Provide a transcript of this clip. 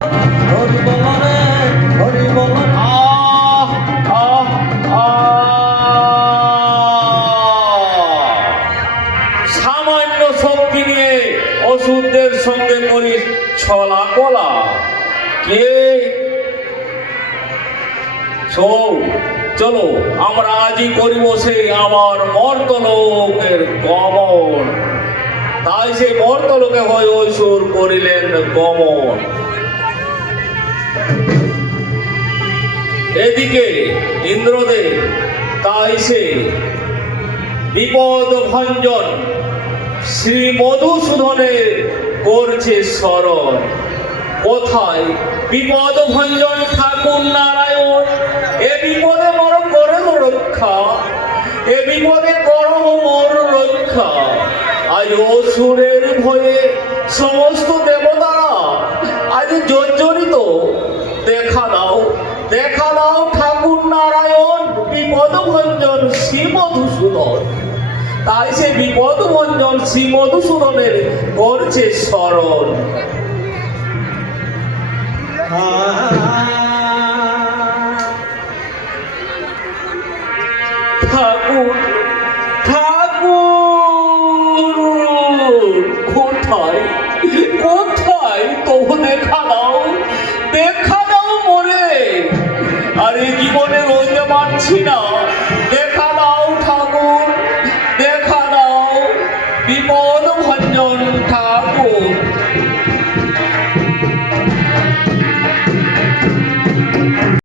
হরি বল রে হরি বল। আহ আহ সামান্য শক্তি নিয়ে অসুরদের সঙ্গে করিস ছলা কলা। কে চলো আমরা আজই করিব সেই আমার মর্তলোকের গমন। তাই সেই মর্তলোকে হয় অসুর করিলেন গমন। এদিকে ইন্দ্রদেব তাই সে বিপদ ভঞ্জন শ্রী মধুসূদনের করছে স্মরণ। কোথায় বিপদ ভঞ্জন ঠাকুর নারায়ণ? এ বিপদে মর করে রক্ষা, এ বিপদে করো মর রক্ষা। আজ অসুরের ভয়ে সমস্ত দেবতারা আজ জর্জরিত। দেখা দাও দেখা দাও ঠাকুর নারায়ণ, বিপদ ভঞ্জন শ্রী মধুসূদন। তাই সে বিপদ ভঞ্জন শ্রী মধুসূদনের করছে স্মরণ। ঠাকুর